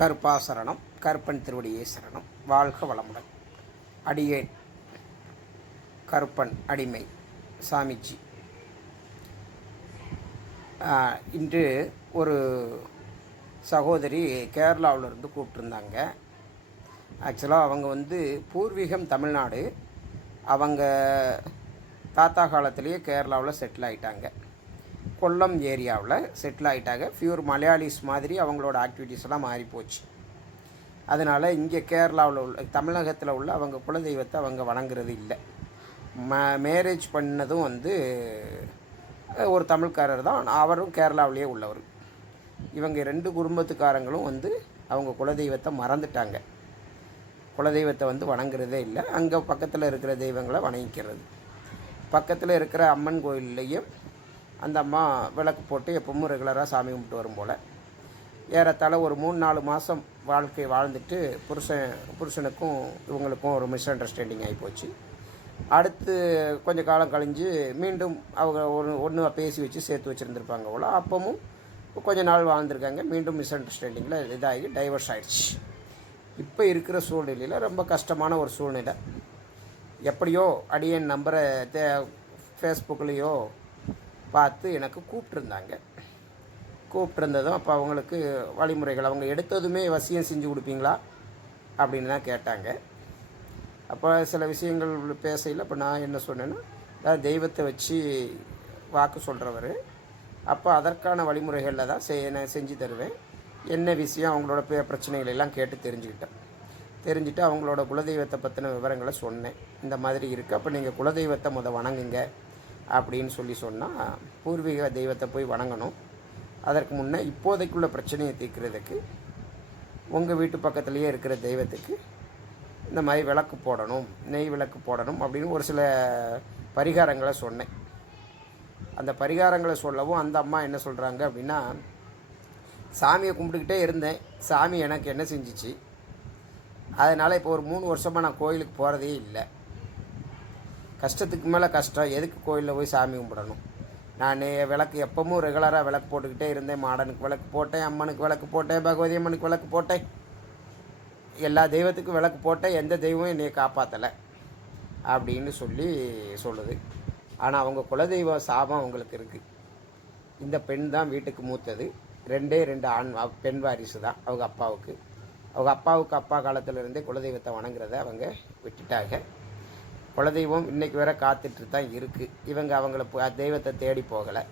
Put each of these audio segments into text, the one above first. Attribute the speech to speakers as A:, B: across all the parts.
A: கருப்பாசரணம் கருப்பன் திருவடியே சரணம். வாழ்க வளமுடன். அடியேன் கருப்பன் அடிமை சாமிஜி. இன்று ஒரு சகோதரி கேரளாவிலிருந்து கூப்பிட்டுருந்தாங்க. ஆக்சுவலாக அவங்க வந்து பூர்வீகம் தமிழ்நாடு. அவங்க தாத்தா காலத்திலேயே கேரளாவில் செட்டில் ஆகிட்டாங்க கொல்லம் ஏரியாவில் செட்டில் ஆகிட்டாங்க ஃபியூர் மலையாளிஸ் மாதிரி அவங்களோட ஆக்டிவிட்டீஸ் எல்லாம் மாறிப்போச்சு அதனால் இங்கே கேரளாவில் உள்ள தமிழகத்தில் உள்ள அவங்க குலதெய்வத்தை அவங்க வணங்குறது இல்லை. ம மேரேஜ் பண்ணதும் வந்து ஒரு தமிழ்காரர் தான். அவரும் கேரளாவிலேயே உள்ளவர். இவங்க ரெண்டு குடும்பத்துக்காரங்களும் வந்து அவங்க குலதெய்வத்தை மறந்துட்டாங்க. குலதெய்வத்தை வந்து வணங்குறதே இல்லை. அங்கே பக்கத்தில் இருக்கிற தெய்வங்களை வணங்கிக்கிறது. பக்கத்தில் இருக்கிற அம்மன் கோயில்லையும் அந்த அம்மா விளக்கு போட்டு எப்பவும் ரெகுலராக சாமி கும்பிட்டு வரும் போல். ஏறத்தாழ ஒரு மூணு நாலு மாதம் வாழ்க்கை வாழ்ந்துட்டு புருஷன் புருஷனுக்கும் இவங்களுக்கும் ஒரு மிஸ் அண்டர்ஸ்டாண்டிங் ஆகி போச்சு. அடுத்து கொஞ்சம் காலம் கழிஞ்சு மீண்டும் அவங்க ஒன்று ஒன்று பேசி வச்சு சேர்த்து வச்சுருந்துருப்பாங்க போல். அப்பவும் கொஞ்ச நாள் வாழ்ந்திருக்காங்க. மீண்டும் மிஸ் அண்டர்ஸ்டாண்டிங்கில் இதாகி டைவர்ஸ் ஆகிடுச்சு இப்போ இருக்கிற சூழ்நிலையில் ரொம்ப கஷ்டமான ஒரு சூழ்நிலை. எப்படியோ அடியன் நம்பரை தே ஃபேஸ்புக்லேயோ பார்த்து எனக்கு கூப்பிட்ருந்தாங்க கூப்பிட்ருந்ததும் அப்போ அவங்களுக்கு வழிமுறைகள் அவங்க எடுத்ததுமே வசியம் செஞ்சு கொடுப்பீங்களா? அப்படின்னு தான் கேட்டாங்க. அப்போ சில விஷயங்கள் பேசையில் இப்போ நான் என்ன சொன்னேன்னா அதாவது தெய்வத்தை வச்சு வாக்கு சொல்கிறவர் அப்போ அதற்கான வழிமுறைகளில் தான் செய் நான் செஞ்சு தருவேன். என்ன விஷயம் அவங்களோட பே பிரச்சனைகள் எல்லாம் கேட்டு தெரிஞ்சுக்கிட்டேன். தெரிஞ்சுட்டு அவங்களோட குலதெய்வத்தை பற்றின விவரங்களை சொன்னேன். இந்த மாதிரி இருக்குது அப்போ நீங்கள் குலதெய்வத்தை முத வணங்குங்க. அப்படின்னு சொல்லி சொன்னால் பூர்வீக தெய்வத்தை போய் வணங்கணும். அதற்கு முன்னே இப்போதைக்குள்ள பிரச்சனையை தீர்க்கிறதுக்கு உங்கள் வீட்டு பக்கத்துலேயே இருக்கிற தெய்வத்துக்கு இந்த மாதிரி விளக்கு போடணும் நெய் விளக்கு போடணும் அப்படின்னு ஒரு சில பரிகாரங்களை சொன்னேன். அந்த பரிகாரங்களை சொல்லவும் அந்த அம்மா என்ன சொல்கிறாங்க அப்படின்னா சாமியை கும்பிட்டுக்கிட்டே இருந்தேன். சாமி எனக்கு என்ன செஞ்சிச்சு? அதனால் இப்போ ஒரு மூணு வருஷமாக நான் கோயிலுக்கு போகிறதே இல்லை. கஷ்டத்துக்கு மேலே கஷ்டம். எதுக்கு கோயிலில் போய் சாமி கும்பிடணும்? நான் விளக்கு எப்பவும் ரெகுலராக விளக்கு போட்டுக்கிட்டே இருந்தேன். மாடனுக்கு விளக்கு போட்டேன் அம்மனுக்கு விளக்கு போட்டேன் பகவதி அம்மனுக்கு விளக்கு போட்டேன். எல்லா தெய்வத்துக்கும் விளக்கு போட்டேன். எந்த தெய்வமும் என்னை காப்பாற்றலை அப்படின்னு சொல்லி சொல்லுது. ஆனால் அவங்க குலதெய்வ சாபம் அவங்களுக்கு இருக்குது இந்த பெண் தான் வீட்டுக்கு மூத்தது. ரெண்டே ரெண்டு ஆண் பெண் வாரிசு தான் அவங்க அப்பாவுக்கு. அவங்க அப்பாவுக்கு அப்பா காலத்திலிருந்தே குலதெய்வத்தை வணங்குறத அவங்க விட்டுட்டாங்க. குலதெய்வம் இன்னைக்கு வரை காத்துட்டு தான் இருக்குது இவங்க அவங்கள தெய்வத்தை தேடி போகலை.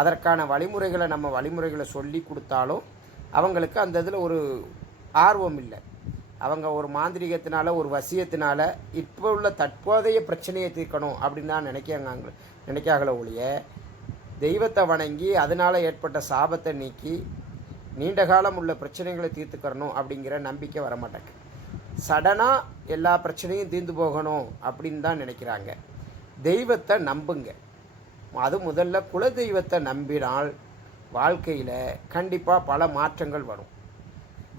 A: அதற்கான வழிமுறைகளை நம்ம வழிமுறைகளை சொல்லி கொடுத்தாலும் அவங்களுக்கு அந்த இதில் ஒரு ஆர்வம் இல்லை. அவங்க ஒரு மாந்திரிகத்தினால ஒரு வசியத்தினால இப்போ உள்ள தற்போதைய பிரச்சனையை தீர்க்கணும் அப்படின்னு தான் நினைக்காங்க நினைக்காங்கள ஒழிய தெய்வத்தை வணங்கி அதனால் ஏற்பட்ட சாபத்தை நீக்கி நீண்ட காலம் உள்ள பிரச்சனைகளை தீர்த்துக்கிறணும் அப்படிங்கிற நம்பிக்கை வரமாட்டேங்க சடனாக எல்லா பிரச்சனையும் தீர்ந்து போகணும் அப்படின்னு தான் நினைக்கிறாங்க. தெய்வத்தை நம்புங்க. அது முதல்ல குலதெய்வத்தை நம்பினால் வாழ்க்கையில் கண்டிப்பாக பல மாற்றங்கள் வரும்.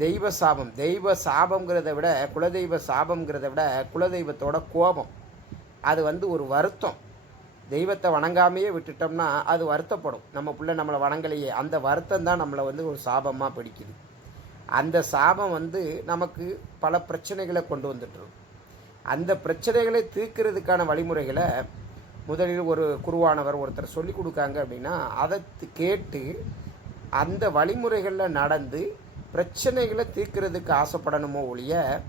A: தெய்வ சாபம் தெய்வ சாபங்கிறத விட குலதெய்வ சாபங்கிறத விட குலதெய்வத்தோட கோபம். அது வந்து ஒரு வருத்தம். தெய்வத்தை வணங்காமையே விட்டுட்டோம்னா அது வருத்தப்படும். நம்ம பிள்ளை நம்மளை வணங்கலையே. அந்த வருத்தம் தான் நம்மளை வந்து ஒரு சாபமாக பிடிக்குது. அந்த சாபம் வந்து நமக்கு பல பிரச்சனைகளை கொண்டு வந்துட்டுரும். அந்த பிரச்சனைகளை தீர்க்கிறதுக்கான வழிமுறைகளை முதலில் ஒரு குருவானவர் ஒருத்தர் சொல்லி கொடுக்காங்க அப்படின்னா அதை கேட்டு அந்த வழிமுறைகளில் நடந்து பிரச்சனைகளை தீர்க்கிறதுக்கு ஆசைப்படணுமோ ஒழிய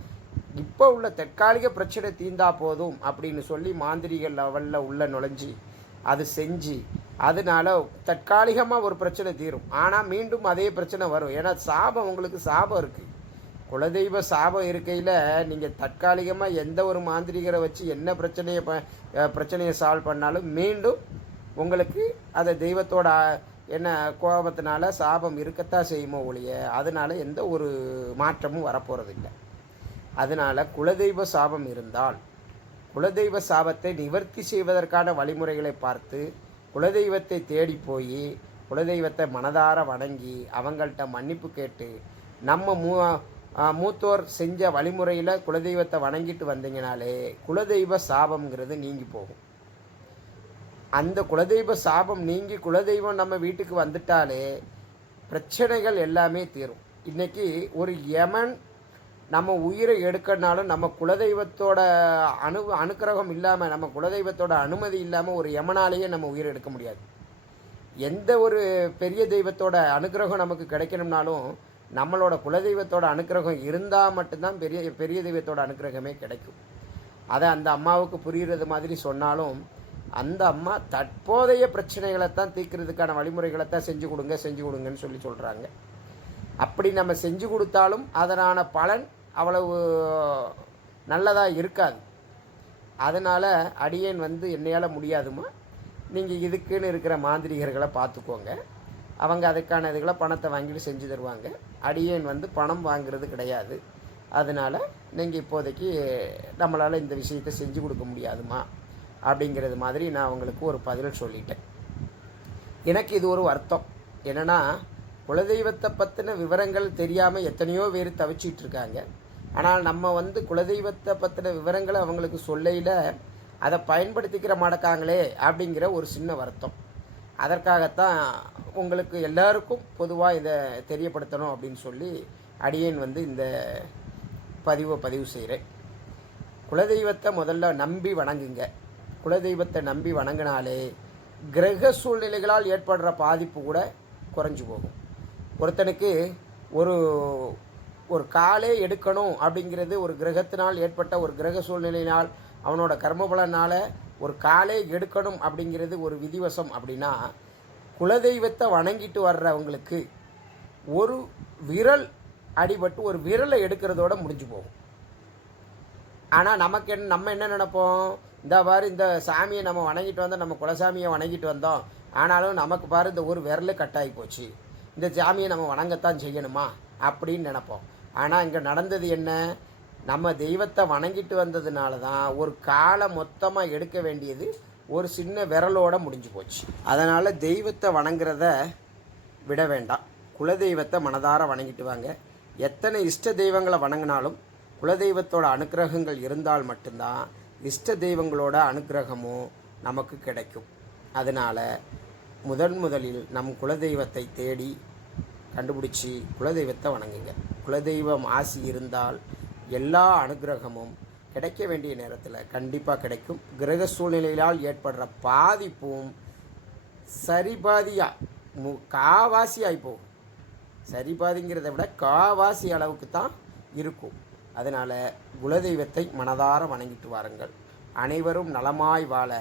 A: இப்போ உள்ள தற்காலிக பிரச்சனை தீந்தா போதும் அப்படின்னு சொல்லி மாந்திரிக லெவலில் உள்ளே நுழைஞ்சி அது செஞ்சு அதனால தற்காலிகமாக ஒரு பிரச்சனை தீரும். ஆனால் மீண்டும் அதே பிரச்சனை வரும். ஏன்னா சாபம் உங்களுக்கு சாபம் இருக்குது குலதெய்வ சாபம் இருக்கையில் நீங்கள் தற்காலிகமாக எந்த ஒரு மாந்திரிகரை வச்சு என்ன பிரச்சனையை ப பிரச்சனையை சால்வ் பண்ணாலும் மீண்டும் உங்களுக்கு அதை தெய்வத்தோட என்ன கோபத்தினால சாபம் இருக்கத்தான் செய்யுமோ ஒழிய அதனால் எந்த ஒரு மாற்றமும் வரப்போகிறதில்லை அதனால் குலதெய்வ சாபம் இருந்தால் குலதெய்வ சாபத்தை நிவர்த்தி செய்வதற்கான வழிமுறைகளை பார்த்து குலதெய்வத்தை தேடி போய் குலதெய்வத்தை மனதார வணங்கி அவங்கள்ட்ட மன்னிப்பு கேட்டு நம்ம மூ மூத்தோர் செஞ்ச வழிமுறையில் குலதெய்வத்தை வணங்கிட்டு வந்தீங்கனாலே குலதெய்வ சாபம்ங்கிறது நீங்கி போகும். அந்த குலதெய்வ சாபம் நீங்கி குலதெய்வம் நம்ம வீட்டுக்கு வந்துட்டாலே பிரச்சனைகள் எல்லாமே தீரும். இன்னைக்கு ஒரு யமன் நம்ம உயிரை எடுக்கனாலும் நம்ம குலதெய்வத்தோட அனு அனுக்கிரகம் இல்லாமல் நம்ம குலதெய்வத்தோட அனுமதி இல்லாமல் ஒரு யமனாலேயே நம்ம உயிரை எடுக்க முடியாது. எந்த ஒரு பெரிய தெய்வத்தோட அனுக்கிரகம் நமக்கு கிடைக்கணும்னாலும் நம்மளோட குலதெய்வத்தோட அனுக்கிரகம் இருந்தால் மட்டும்தான் பெரிய பெரிய தெய்வத்தோட அனுக்கிரகமே கிடைக்கும். அதை அந்த அம்மாவுக்கு புரிகிறது மாதிரி சொன்னாலும் அந்த அம்மா தற்போதைய பிரச்சனைகளை தான் தீர்க்கிறதுக்கான வழிமுறைகளை தான் செஞ்சு கொடுங்க செஞ்சு கொடுங்கன்னு சொல்லி சொல்கிறாங்க அப்படி நம்ம செஞ்சு கொடுத்தாலும் அதனான பலன் அவ்வளவு நல்லதாக இருக்காது. அதனால் அடியேன் வந்து என்னையால் முடியாதுமா? நீங்கள் இதுக்குன்னு இருக்கிற மாந்திரிகர்களை பார்த்துக்கோங்க. அவங்க அதுக்கான இதுகளை பணத்தை வாங்கிட்டு செஞ்சு தருவாங்க. அடியேன் வந்து பணம் வாங்குறது கிடையாது. அதனால் நீங்கள் இப்போதைக்கு நம்மளால் இந்த விஷயத்தை செஞ்சு கொடுக்க முடியாதுமா? அப்படிங்கிறது மாதிரி நான் அவங்களுக்கு ஒரு பதில் சொல்லிட்டேன். எனக்கு இது ஒரு வருத்தம். என்னென்னா குலதெய்வத்தை பற்றின விவரங்கள் தெரியாமல் எத்தனையோ பேர் தவிச்சிட்ருக்காங்க இருக்காங்க. ஆனால் நம்ம வந்து குலதெய்வத்தை பற்றின விவரங்களை அவங்களுக்கு சொல்லையில் அதை பயன்படுத்திக்கிற மாட்டக்காங்களே அப்படிங்கிற ஒரு சின்ன வருத்தம். அதற்காகத்தான் உங்களுக்கு எல்லாருக்கும் பொதுவாக இதை தெரியப்படுத்தணும் அப்படின்னு சொல்லி அடியேன் வந்து இந்த பதிவை பதிவு செய்கிறேன் குலதெய்வத்தை முதல்ல நம்பி வணங்குங்க. குலதெய்வத்தை நம்பி வணங்கினாலே கிரக சூழ்நிலைகளால் ஏற்படுற பாதிப்பு கூட குறைஞ்சு போகும். ஒருத்தனுக்கு ஒரு ஒரு காலே எடுக்கணும் அப்படிங்கிறது ஒரு கிரகத்தினால் ஏற்பட்ட ஒரு கிரக சூழ்நிலையினால் அவனோட கர்மபலனால் ஒரு காலே எடுக்கணும் அப்படிங்கிறது ஒரு விதிவசம் அப்படின்னா குலதெய்வத்தை வணங்கிட்டு வர்றவங்களுக்கு ஒரு விரல் அடிபட்டு ஒரு விரலை எடுக்கிறதோட முடிஞ்சு போகும். ஆனால் நமக்கு என்ன நம்ம என்ன நினைப்போம்? இந்த பாரு இந்த சாமியை நம்ம வணங்கிட்டு வந்தோம் நம்ம குலசாமியை வணங்கிட்டு வந்தோம். ஆனாலும் நமக்கு பாரு இந்த ஒரு விரல் கட்டாகி போச்சு. இந்த சாமியை நம்ம வணங்கத்தான் செய்யணுமா? அப்படின்னு நினைப்போம். ஆனால் இங்கே நடந்தது என்ன? நம்ம தெய்வத்தை வணங்கிட்டு வந்ததுனால தான் ஒரு காலை மொத்தமாக எடுக்க வேண்டியது ஒரு சின்ன விரலோட முடிஞ்சு போச்சு. அதனால் தெய்வத்தை வணங்குறத விட வேண்டாம். குலதெய்வத்தை மனதார வணங்கிட்டு வாங்க. எத்தனை இஷ்ட தெய்வங்களை வணங்கினாலும் குலதெய்வத்தோட அனுக்கிரகங்கள் இருந்தால் மட்டும்தான் இஷ்ட தெய்வங்களோட அனுக்கிரகமும் நமக்கு கிடைக்கும். அதனால் முதன் முதலில் நம் குலதெய்வத்தை தேடி கண்டுபிடிச்சி குலதெய்வத்தை வணங்குங்க. குலதெய்வம் ஆசி இருந்தால் எல்லா அனுக்கிரகமும் கிடைக்க வேண்டிய நேரத்தில் கண்டிப்பாக கிடைக்கும். கிரக சூழ்நிலையால் ஏற்படுற பாதிப்பும் சரிபாதியாக மு காவாசி ஆகி போகும். சரிபாதிங்கிறத விட காவாசி அளவுக்கு தான் இருக்கும். அதனால் குலதெய்வத்தை மனதார வணங்கிட்டு வாருங்கள். அனைவரும் நலமாய் வாழ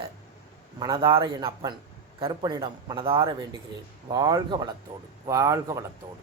A: மனதார என் அப்பன் கருப்பனிடம் மனதார வேண்டுகிறேன். வாழ்க வளத்தோடு வாழ்க வளத்தோடு.